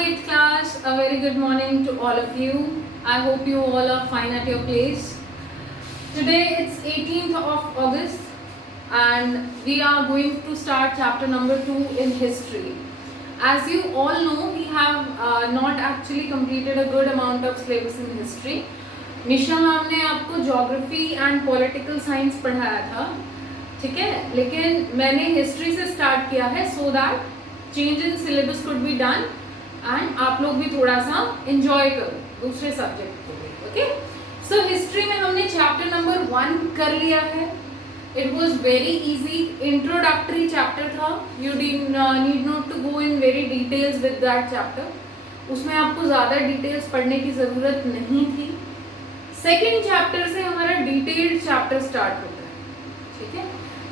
8th class, a very good morning to all of you. I hope you all are fine at your place. Today it's 18th of August and we are going to start chapter number 2 in history. As you all know, we have not actually completed a good amount of syllabus in history. Nisha ma'am ने आपको geography and political science पढ़ाया था, ठीक है, लेकिन मैंने history से start किया है so that change in syllabus could be done and आप लोग भी थोड़ा सा एंजॉय करो दूसरे सब्जेक्ट को भी. ओके, सो हिस्ट्री में हमने चैप्टर नंबर 1 कर लिया है. It was very easy, introductory chapter था. You need not to go in very details with that chapter. उसमें आपको ज़्यादा डिटेल्स पढ़ने की ज़रूरत नहीं थी. सेकेंड चैप्टर से हमारा डिटेल्ड चैप्टर स्टार्ट होता है, ठीक है.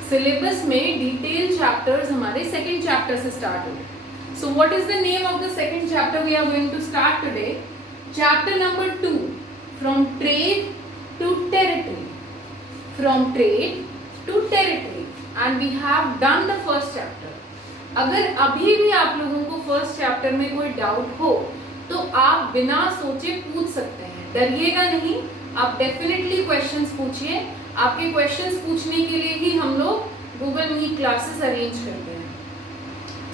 सिलेबस में डिटेल चैप्टर्स हमारे सेकेंड चैप्टर से स्टार्ट होते हैं. So what is the name of the second chapter we are going to start today? Chapter number 2, from trade to territory. From trade to territory and we have done the first chapter. अगर अभी भी आप लोगों को first chapter में कोई doubt हो तो आप बिना सोचे पूछ सकते हैं, डरिएगा नहीं. आप डेफिनेटली क्वेश्चंस पूछिए. आपके क्वेश्चंस पूछने के लिए ही हम लोग गूगल मीट क्लासेस अरेंज करते हैं,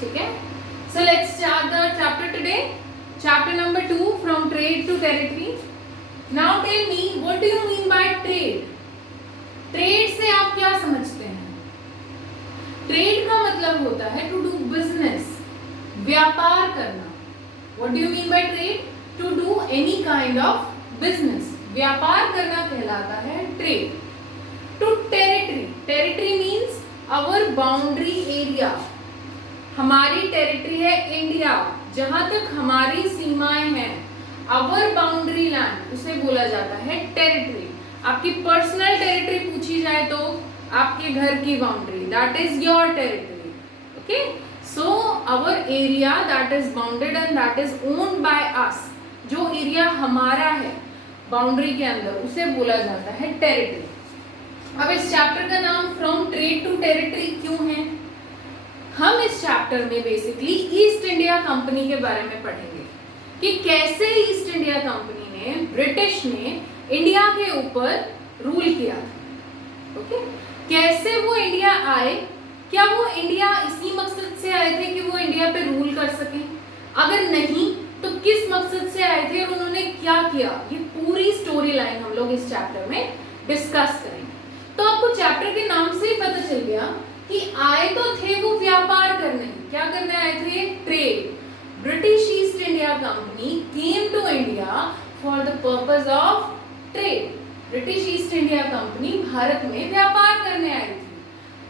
ठीक है. So let's start the chapter today. Chapter number 2, from trade to territory. Now tell me, what do you mean by trade? Trade से आप क्या समझते हैं? ट्रेड का मतलब होता है टू डू बिजनेस, व्यापार करना. What do you mean by trade? To do any kind of business, व्यापार करना कहलाता है trade. To territory, territory means our boundary area. हमारी टेरिटरी है इंडिया, जहां तक हमारी सीमाएं हैं, आवर बाउंड्री लैंड, उसे बोला जाता है टेरिटरी. आपकी पर्सनल टेरिटरी पूछी जाए तो आपके घर की boundary, that is your territory. Okay, so our area that is bounded and that is owned by us. जो एरिया हमारा है बाउंड्री के अंदर, उसे बोला जाता है टेरिटरी. अब इस चैप्टर का नाम फ्रॉम ट्रेड टू टेरिटरी क्यों है? हम इस चैप्टर में बेसिकली ईस्ट इंडिया कंपनी के बारे में पढ़ेंगे कि कैसे ईस्ट इंडिया कंपनी ने, ब्रिटिश ने इंडिया के ऊपर रूल किया था. ओके, कैसे वो इंडिया आए? क्या वो इंडिया इसी मकसद से आए थे कि वो इंडिया पे रूल कर सके? अगर नहीं तो किस मकसद से आए थे और उन्होंने क्या किया? ये पूरी स्टोरी लाइन हम लोग इस चैप्टर में डिस्कस करेंगे. तो आपको चैप्टर के नाम से ही पता चल गया कि आए तो थे वो व्यापार करने. क्या करने आए थे? Trade. British East India Company came to India for the purpose of trade. British East India company Bharat में व्यापार करने आई थी.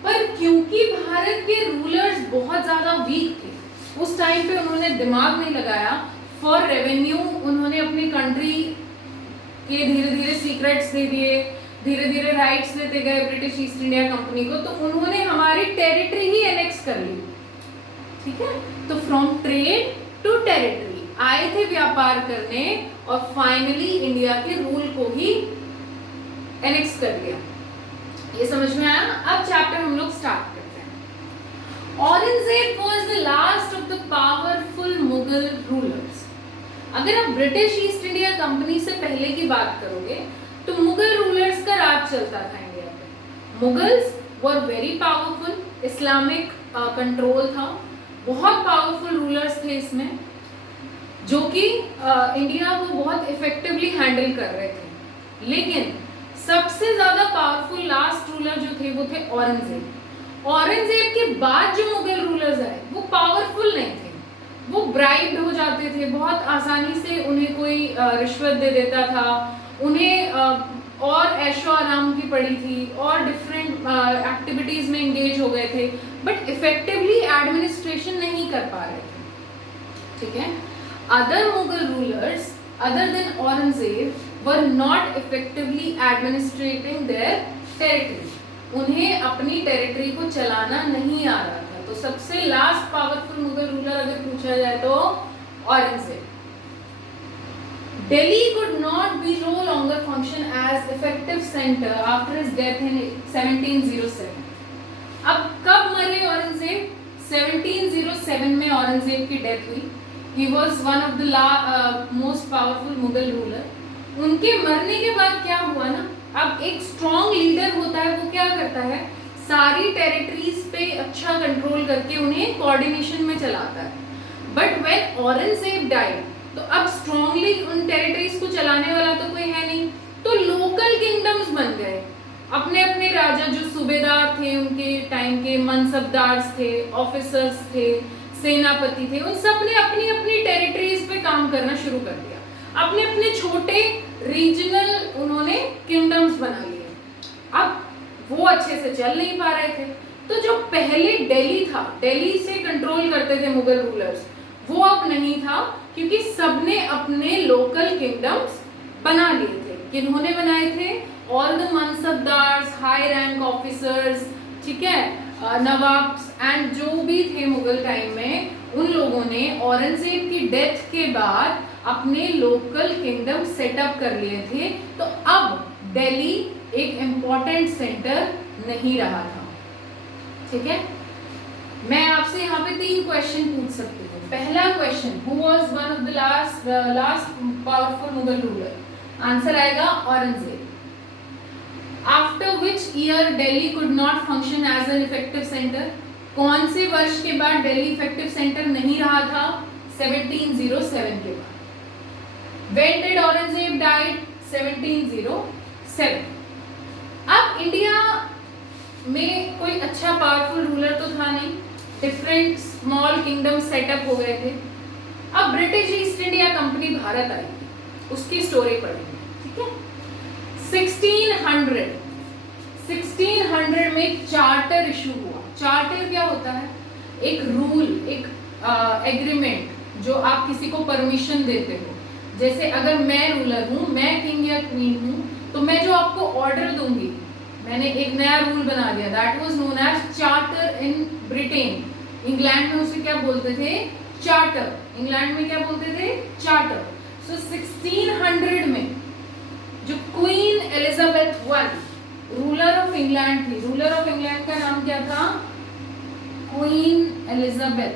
पर क्योंकि भारत के रूलर्स बहुत ज्यादा वीक थे, उस टाइम पे उन्होंने दिमाग नहीं लगाया फॉर रेवेन्यू. उन्होंने अपनी कंट्री के धीरे धीरे सीक्रेट्स दे दिए, धीरे धीरे राइट्स देते गए ब्रिटिश ईस्ट इंडिया कंपनी को, तो उन्होंने हमारी टेरिटरी ही एनेक्स कर ली, ठीक है. तो फ्रॉम ट्रेड टू टेरिटरी, आए थे व्यापार करने और फाइनली इंडिया के रूल को ही एनेक्स कर लिया. ये समझ में आया? अब चैप्टर हम लोग स्टार्ट करते हैं. Aurangzeb was the last of the powerful Mughal rulers. अगर आप ब्रिटिश ईस्ट इंडिया कंपनी से पहले की बात करोगे तो मुगल रूलर्स का राज चलता था इंडिया पे. Mughals were very powerful, Islamic control था, बहुत पावरफुल रूलर्स थे इसमें, जो कि इंडिया को बहुत इफेक्टिवली हैंडल कर रहे थे. लेकिन सबसे ज्यादा पावरफुल लास्ट रूलर जो थे वो थे औरंगजेब. औरंगजेब के बाद जो मुगल रूलर्स आए वो पावरफुल नहीं थे, वो ब्राइब्ड हो जाते थे. बहुत आसानी से उन्हें कोई रिश्वत दे देता था, उन्हें और ऐशो आराम की पड़ी थी और डिफरेंट एक्टिविटीज में एंगेज हो गए थे, बट इफेक्टिवली एडमिनिस्ट्रेशन नहीं कर पा रहे थे, ठीक है. Other Mughal rulers other than Aurangzeb were not effectively administrating their territory. उन्हें अपनी टेरिटरी को चलाना नहीं आ रहा था. तो सबसे लास्ट पावरफुल मुगल रूलर अगर पूछा जाए तो Aurangzeb. Delhi could not be no longer function as effective center after his death in 1707. अब कब मरे औरंगजेब? 1707 में औरंगजेब की डेथ हुई. He was one of the most powerful Mughal ruler. उनके मरने के बाद क्या हुआ ना, अब एक स्ट्रॉन्ग लीडर होता है, वो क्या करता है, सारी टेरिटरीज पे अच्छा कंट्रोल करके उन्हें कोऑर्डिनेशन में चलाता है। बट व्हेन औरंगजेब डाइड, तो अब स्ट्रॉन्गली उन टेरिटरीज को चलाने वाला तो कोई है नहीं, तो लोकल किंगडम्स बन गए। अपने अपने राजा जो सूबेदार थे, उनके टाइम के मनसबदार्स थे, ऑफिसर्स थे, सेनापति थे, उन सब ने अपनी अपनी टेरिटरीज पे काम करना शुरू कर दिया। अपने अपने छोटे रीजनल उन्होंने किंगडम्स बना लिए। अब वो अच्छे से चल नहीं पा रहे थे, तो जो पहले दिल्ली था, दिल्ली से कंट्रोल करते थे मुगल रूलर्स, वो अब नहीं था, क्योंकि सबने अपने लोकल किंगडम्स बना लिए थे। किन्होंने बनाए थे? All the mansabdars, high rank officers, ठीक है, नवाब्स एंड जो भी थे मुगल टाइम में, उन लोगों ने औरंगजेब की डेथ के बाद अपने लोकल किंगडम सेटअप कर लिए थे। तो अब दिल्ली एक इम्पॉर्टेंट सेंटर नहीं रहा था। ठीक है, मैं आपसे यहाँ पे 3 क्वेश्चन पूछ सकती हूँ। पहला question, who was one of the last powerful Mughal ruler? Answer आएगा Aurangzeb. After which year Delhi could not function as an effective centre? कौन से वर्ष के बाद दिल्ली इफेक्टिव सेंटर नहीं रहा था? 1707 के बाद। When did Aurangzeb died? 1707। अब इंडिया में कोई अच्छा पावरफुल रूलर तो था नहीं, डिफरेंट स्मॉल किंगडम सेटअप हो गए थे। अब British East India company Bharat आई, उसकी स्टोरी पढ़ेंगे। ठीक है, 1600 में चार्टर इशू हुआ। चार्टर क्या होता है? एक रूल, एक एग्रीमेंट जो आप किसी को परमिशन देते हो। जैसे अगर मैं रूलर हूँ, मैं किंग या क्वीन हूँ, तो मैं जो आपको ऑर्डर दूंगी, मैंने एक नया रूल बना दिया, that was known as charter in Britain. England में उसे क्या बोलते थे? चार्टर। इंग्लैंड में क्या बोलते थे? चार्टर। सो 1600 में जो queen Elizabeth I ruler of England थी, रूलर ऑफ इंग्लैंड का नाम क्या था? Queen Elizabeth.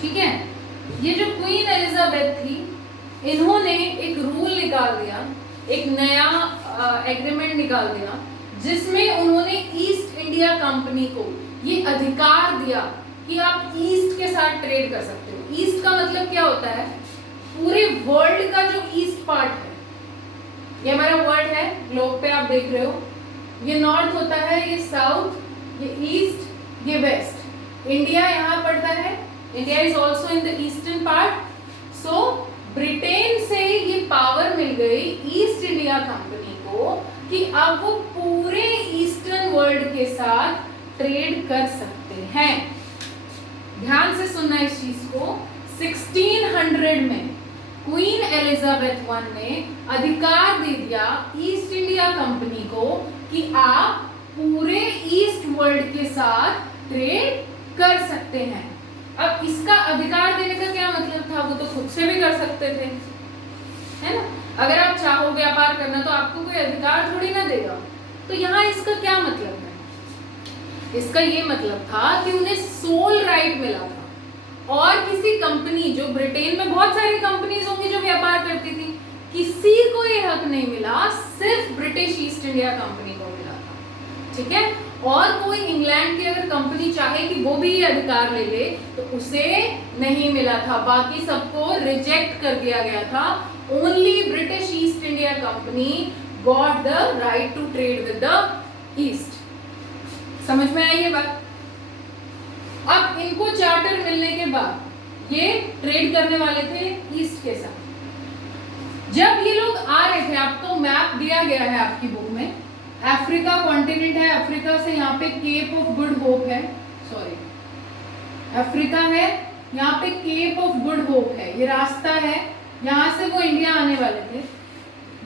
ठीक है, ये जो क्वीन एलिजाबेथ थी, इन्होंने एक रूल निकाल दिया, एक नया एग्रीमेंट निकाल दिया, जिसमें उन्होंने ईस्ट इंडिया कंपनी को ये अधिकार दिया कि आप ईस्ट के साथ ट्रेड कर सकते हो। ईस्ट का मतलब क्या होता है? पूरे वर्ल्ड का जो ईस्ट पार्ट है, ये हमारा वर्ल्ड है, ग्लोब पे आप देख रहे हो, ये नॉर्थ होता है, ये साउथ, ये ईस्ट, ये वेस्ट। इंडिया यहाँ पड़ता है, India is also in the eastern part. So Britain से ये पावर मिल गई ईस्ट इंडिया कंपनी को कि अब वो पूरे ईस्टर्न वर्ल्ड के साथ ट्रेड कर सकते हैं। ध्यान से सुनना इस चीज को। 1600 में क्वीन एलिजाबेथ I ने अधिकार दे दिया ईस्ट इंडिया कंपनी को कि आप पूरे ईस्ट वर्ल्ड के साथ ट्रेड कर सकते हैं। अब इसका अधिकार देने का क्या मतलब था? वो तो खुद से भी कर सकते थे, है ना? अगर आप चाहो व्यापार करना तो आपको कोई अधिकार थोड़ी ना देगा। तो यहाँ इसका क्या मतलब है? इसका ये मतलब था कि उन्हें सोल राइट मिला था, और किसी कंपनी, जो ब्रिटेन में बहुत सारी कंपनीज होंगी जो व्यापार करती थी, किसी को ये हक नहीं मिला, सिर्फ ब्रिटिश ईस्ट इंडिया कंपनी को मिला था। ठीक है, और कोई इंग्लैंड की अगर कंपनी चाहे कि वो भी ये अधिकार ले ले तो उसे नहीं मिला था, बाकी सबको रिजेक्ट कर दिया गया था। Only British East India Company got the right to trade with the east. समझ में आई ये बात? अब इनको चार्टर मिलने के बाद ये ट्रेड करने वाले थे ईस्ट के साथ। जब ये लोग आ रहे थे, आपको मैप दिया गया है आपकी बुक में, अफ्रीका कॉन्टिनेंट है, अफ्रीका से यहाँ पे केप ऑफ गुड होप है, सॉरी अफ्रीका है, यहाँ पे केप ऑफ गुड होप है, ये रास्ता है, यहाँ से वो इंडिया आने वाले थे।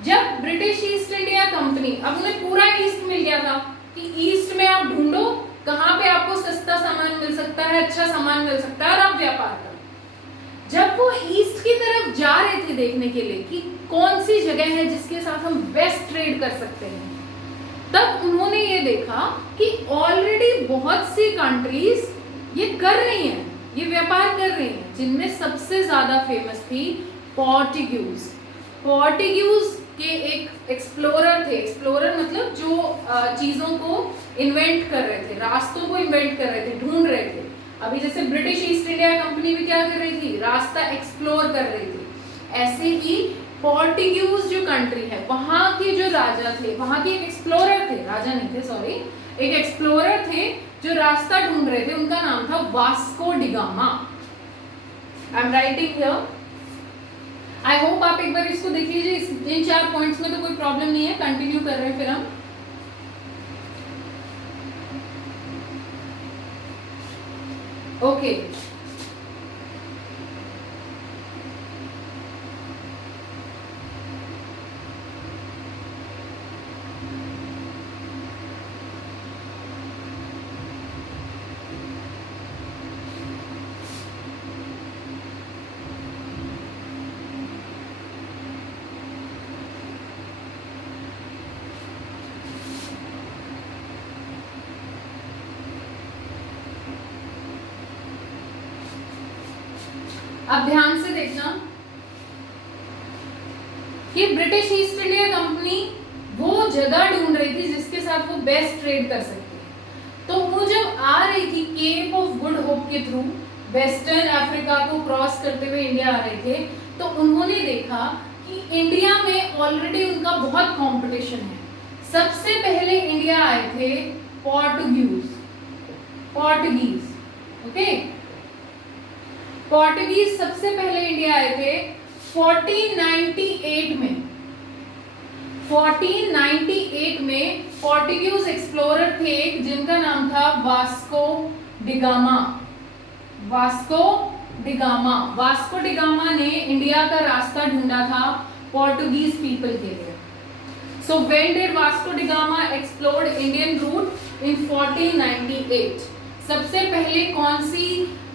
जब ब्रिटिश ईस्ट इंडिया कंपनी, अब उन्हें पूरा ईस्ट मिल गया था कि ईस्ट में आप ढूंढो कहाँ पे आपको सस्ता सामान मिल सकता है, अच्छा सामान मिल सकता है, और आप व्यापार करो। जब वो ईस्ट की तरफ जा रहे थे देखने के लिए कि कौन सी जगह है जिसके साथ हम बेस्ट ट्रेड कर सकते हैं, तब उन्होंने ये देखा कि ऑलरेडी बहुत सी कंट्रीज ये कर रही हैं, ये व्यापार कर रही हैं, जिनमें सबसे ज्यादा फेमस थी पोर्टुगीज। पोर्टुगीज के एक एक्सप्लोरर थे, एक्सप्लोरर मतलब जो चीजों को इन्वेंट कर रहे थे, रास्तों को इन्वेंट कर रहे थे, ढूंढ रहे थे। अभी जैसे ब्रिटिश ईस्ट इंडिया कंपनी भी क्या कर रही थी, रास्ता एक्सप्लोर कर रही थी, ऐसे ही पोर्टुगीज जो कंट्री है वहां के जो राजा थे, वहां के एक एक्सप्लोरर थे, राजा नहीं थे सॉरी, एक एक्सप्लोरर थे जो रास्ता ढूंढ रहे थे, उनका नाम था Vasco da Gama. I am writing here, I hope आप एक बार इसको देख लीजिए, इन 4 पॉइंट्स में तो कोई प्रॉब्लम नहीं है, कंटिन्यू कर रहे हैं फिर हम। ओके अब ध्यान से देखना कि ब्रिटिश ईस्ट इंडिया कंपनी वो जगह ढूंढ रही थी जिसके साथ वो बेस्ट ट्रेड कर सकती है। तो वो जब आ रही थी केप ऑफ गुड होप के थ्रू वेस्टर्न अफ्रीका को क्रॉस करते हुए इंडिया आ रहे थे, तो उन्होंने देखा कि इंडिया में ऑलरेडी उनका बहुत कंपटीशन है। सबसे पहले इंडिया आए थे पोर्टुगीज, ओके, पोर्टुगीज सबसे पहले इंडिया आए थे 1498 में। 1498 में पोर्टुगीज एक्सप्लोरर थे जिनका नाम था वास्को डिगामा। वास्को डिगामा ने इंडिया का रास्ता ढूंढा था पोर्टुगीज पीपल के लिए। So when did Vasco da Gama explored Indian route in 1498? सबसे पहले कौन सी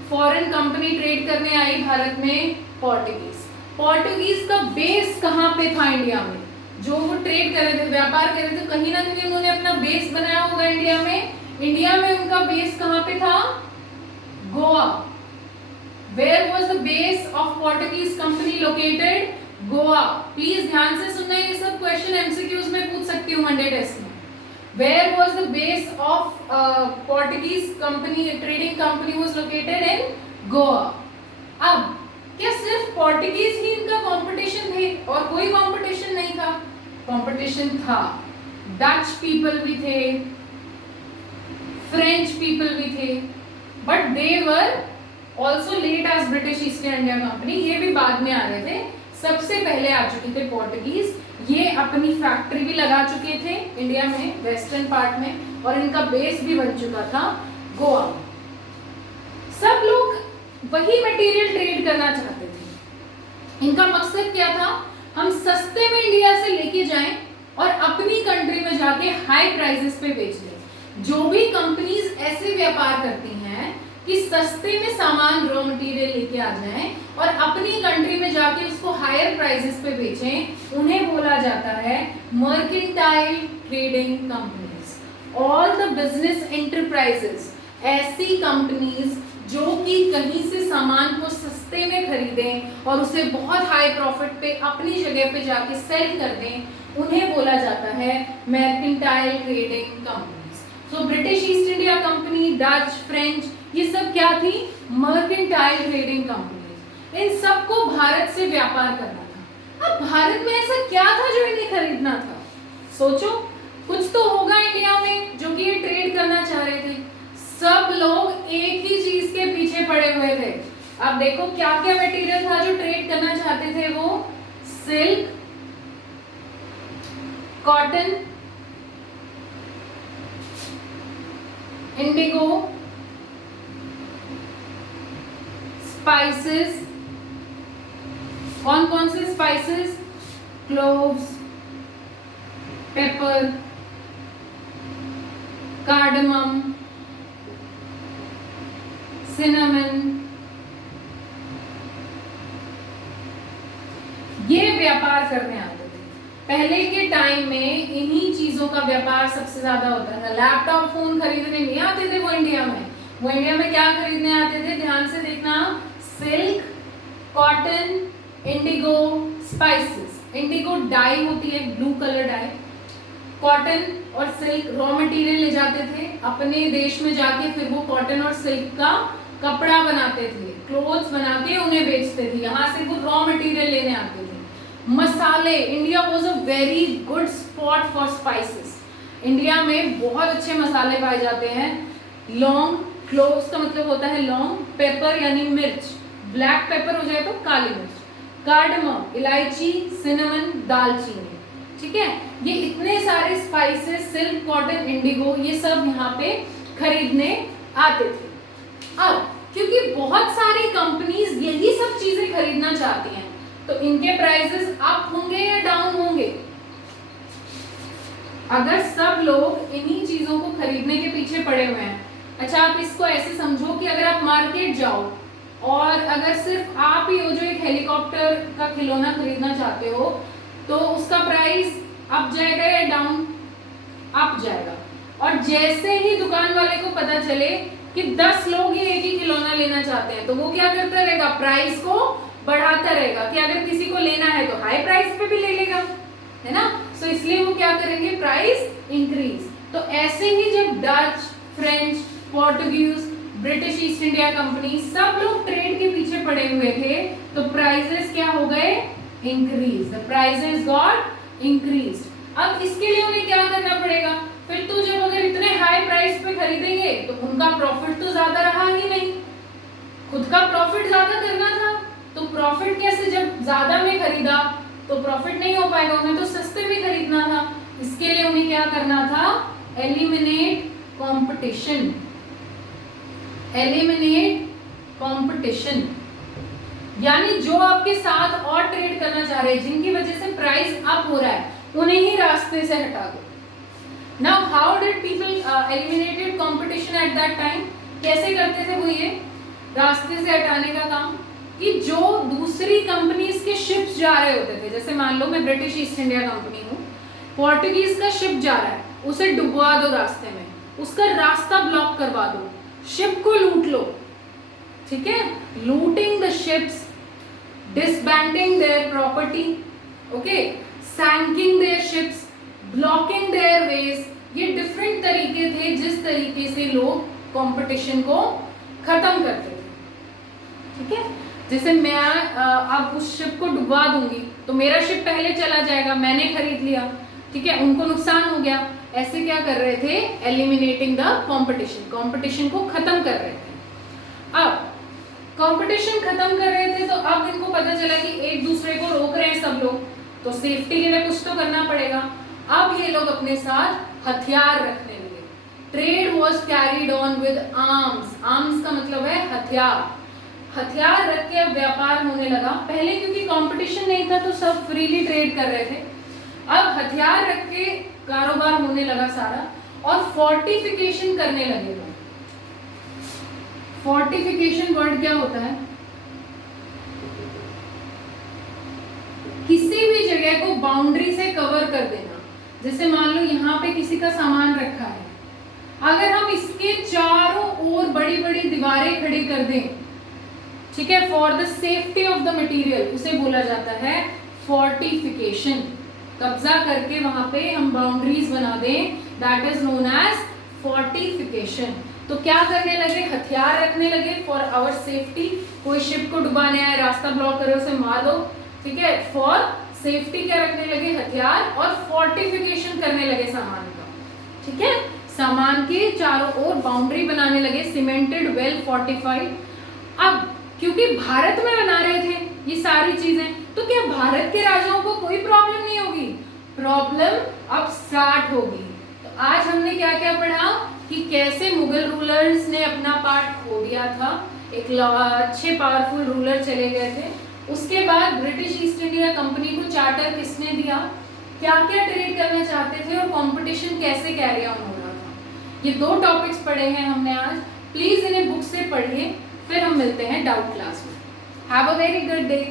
फॉरेन कंपनी ट्रेड करने आई भारत में? पोर्टुगीज का बेस कहाँ पे था इंडिया में? जो वो ट्रेड कर रहे थे, व्यापार कर रहे थे, कहीं ना कहीं उन्होंने अपना बेस बनाया होगा इंडिया में। इंडिया में उनका बेस कहाँ पे था? Goa. Where was the base of Portuguese company located? Goa. Please ध्यान से सुनना, ये सब क्वेश्चन एमसीक्यूज में पूछ सकती हूँ मंडे टेस्ट में। Where was the base of Portuguese company, trading company was located in Goa? अब क्या सिर्फ पोर्टुगीज ही इनका कंपटीशन थे और कोई कंपटीशन नहीं था? कंपटीशन था, डच पीपल भी थे, फ्रेंच पीपल भी थे, but they were also late as British East India Company, ये भी बाद में आ रहे थे। सबसे पहले आ चुके थे पोर्टुगीज, ये अपनी फैक्ट्री भी लगा चुके थे इंडिया में, वेस्टर्न पार्ट में, और इनका बेस भी बन चुका था गोवा में। सब लोग वही मटेरियल ट्रेड करना चाहते थे। इनका मकसद क्या था? हम सस्ते में इंडिया से लेके जाएं और अपनी कंट्री में जाके हाई प्राइसेस पे बेच दें। जो भी कंपनीज ऐसे व्यापार करती हैं कि सस्ते में सामान रॉ मटेरियल लेके आ जाएं और अपनी कंट्री में जाके उसको हायर प्राइसेस पे बेचें, उन्हें बोला जाता है mercantile trading companies. All the business enterprises, ऐसी कंपनीज जो कि कहीं से सामान को सस्ते में खरीदें और उसे बहुत हाई प्रॉफिट पे अपनी जगह पे जाके सेल कर दें, उन्हें बोला जाता है mercantile trading companies. So British East India company, Dutch, French, ये सब क्या थी? Mercantile trading companies. इन सबको भारत से व्यापार करना था। अब भारत में ऐसा क्या था जो इन्हें खरीदना था? सोचो, कुछ तो होगा इंडिया में जो कि ये ट्रेड करना चाह रहे थे। सब लोग एक ही चीज के पीछे पड़े हुए थे। अब देखो क्या क्या मटेरियल था जो ट्रेड करना चाहते थे वो? Silk, cotton, Indigo, spices. कौन कौन से spices? Cloves, paper, cardamom, cinnamon. ये व्यापार करने आते थे। पहले के टाइम में इन्हीं चीजों का व्यापार सबसे ज्यादा होता था। लैपटॉप, फोन खरीदने नहीं आते थे वो इंडिया में, वो इंडिया में क्या खरीदने आते थे, ध्यान से देखना, silk, cotton, Indigo, spices. Indigo die होती है, ब्लू कलर डाई। कॉटन और सिल्क रॉ मटेरियल ले जाते थे अपने देश में जाके, फिर वो कॉटन और सिल्क का कपड़ा बनाते थे, क्लोथ्स बना के उन्हें बेचते थे। यहाँ से वो रॉ मटेरियल लेने आते थे। मसाले, India was a very good spot for spices. India में बहुत अच्छे मसाले पाए जाते हैं। लौंग, क्लोव्स का मतलब होता है लौंग, पेपर यानी मिर्च, ब्लैक पेपर हो जाए तो काली मिर्च, कार्डमम, इलायची, सिनेमन, दालचीनी। ठीक है, ये इतने सारे स्पाइसेस, सिल्क, कॉटन, इंडिगो, ये सब यहाँ पे खरीदने आते थे। अब क्योंकि बहुत सारी कंपनीज यही सब चीजें खरीदना चाहती हैं, तो इनके प्राइसेस अप होंगे या डाउन होंगे? अगर सब लोग इन्हीं चीजों को खरीदने के पीछे पड़े हुए हैं, अच्छा आप इसको ऐसे समझो कि अगर आप मार्केट जाओ और अगर सिर्फ आप ही हो जो एक हेलीकॉप्टर का खिलौना खरीदना चाहते हो, तो उसका प्राइस अप जाएगा या डाउन? अप जाएगा। और जैसे ही दुकान वाले को पता चले कि 10 लोग ये एक ही खिलौना लेना चाहते हैं, तो वो क्या करता रहेगा, प्राइस को बढ़ाता रहेगा कि अगर किसी को लेना है तो हाई प्राइस पे भी ले लेगा, है ना। सो इसलिए वो क्या करेंगे, प्राइस इंक्रीज। तो ऐसे ही जब Dutch, French, Portuguese, British East India company सब लोग ट्रेड के पीछे पड़े हुए थे, तो प्राइसेस क्या हो गए, increase. The prices got increase. अब इसके लिए उन्हें क्या करना पड़ेगा, फिर तो जब अगर इतने हाई प्राइस पे खरीदेंगे तो उनका प्रॉफिट तो ज्यादा रहा ही नहीं, खुद का प्रॉफिट ज्यादा करना था, तो प्रॉफिट कैसे, जब ज्यादा में खरीदा तो प्रॉफिट नहीं हो पाएगा, उन्हें तो सस्ते में खरीदना था। इसके लिए उन्हें क्या करना था, एलिमिनेट कंपटीशन। एलिमिनेट कंपटीशन यानी जो आपके साथ और ट्रेड करना चाह रहे हैं, जिनकी वजह से प्राइस अप हो रहा है, उन्हें ही रास्ते से हटा दो। Now how did people eliminated competition at that time? कैसे करते थे वो ये रास्ते से हटाने का काम, कि जो दूसरी कंपनीज के शिप्स जा रहे होते थे, जैसे मान लो मैं ब्रिटिश ईस्ट इंडिया कंपनी हूँ, पोर्टुगीज का शिप जा रहा है, उसे डुबवा दो रास्ते में, उसका रास्ता ब्लॉक करवा दो, शिप को लूट लो। ठीक है, looting the ships, disbanding their property, okay, sinking their ships, blocking their ways, ये डिफरेंट तरीके थे जिस तरीके से लोग कंपटीशन को खत्म करते थे। ठीक है, जैसे मैं अब उस शिप को डुबा दूंगी तो मेरा शिप पहले चला जाएगा, मैंने खरीद लिया, ठीक है, उनको नुकसान हो गया। ऐसे क्या कर रहे थे, एलिमिनेटिंग द कंपटीशन, कंपटीशन को खत्म कर रहे थे। अब कंपटीशन खत्म कर रहे थे, तो अब इनको पता चला कि एक दूसरे को रोक रहे हैं सब लोग, तो सेफ्टी के लिए कुछ तो करना पड़ेगा। अब ये लोग अपने साथ हथियार रखने लगे। Trade was carried on with arms. Arms का मतलब है हथियार। हथियार रख के अब व्यापार होने लगा। पहले क्योंकि कंपटीशन नहीं था तो सब फ्रीली ट्रेड कर रहे थे, अब हथियार रख के कारोबार होने लगा सारा, और फोर्टिफिकेशन करने लगे लोग। फोर्टिफिकेशन वर्ड क्या होता है, किसी भी जगह को बाउंड्री से कवर कर देना। जैसे मान लो यहाँ पे किसी का सामान रखा है, अगर हम इसके चारों ओर बड़ी बड़ी दीवारें खड़ी कर दें, ठीक है, for the safety of the material, उसे बोला जाता है फोर्टिफिकेशन। कब्जा करके वहां पे हम बाउंड्रीज बना दें, that is known as fortification. तो क्या करने लगे, हथियार रखने लगे फॉर आवर सेफ्टी। कोई शिप को डुबाने आए, रास्ता ब्लॉक करे, उसे मार दो, ठीक है, फॉर सेफ्टी क्या रखने लगे, हथियार, और फोर्टिफिकेशन करने लगे सामान का। ठीक है, सामान के चारों ओर बाउंड्री बनाने लगे, सीमेंटेड, वेल फोर्टिफाइड। अब क्योंकि भारत में बना रहे थे ये सारी चीजें, तो क्या भारत के राजाओं को कोई प्रॉब्लम नहीं होगी? प्रॉब्लम अब स्टार्ट होगी। तो आज हमने क्या क्या पढ़ा कि कैसे मुगल रूलर्स ने अपना पार्ट खो दिया था, एक अच्छे पावरफुल रूलर चले गए थे। उसके बाद ब्रिटिश ईस्ट इंडिया कंपनी को चार्टर किसने दिया, क्या क्या ट्रेड करना चाहते थे, और कंपटीशन कैसे कैरी ऑन हो रहा था। ये 2 टॉपिक्स पढ़े हैं हमने आज। प्लीज इन्हें बुक से पढ़िए, फिर हम मिलते हैं डाउट क्लास में। Have a very good day.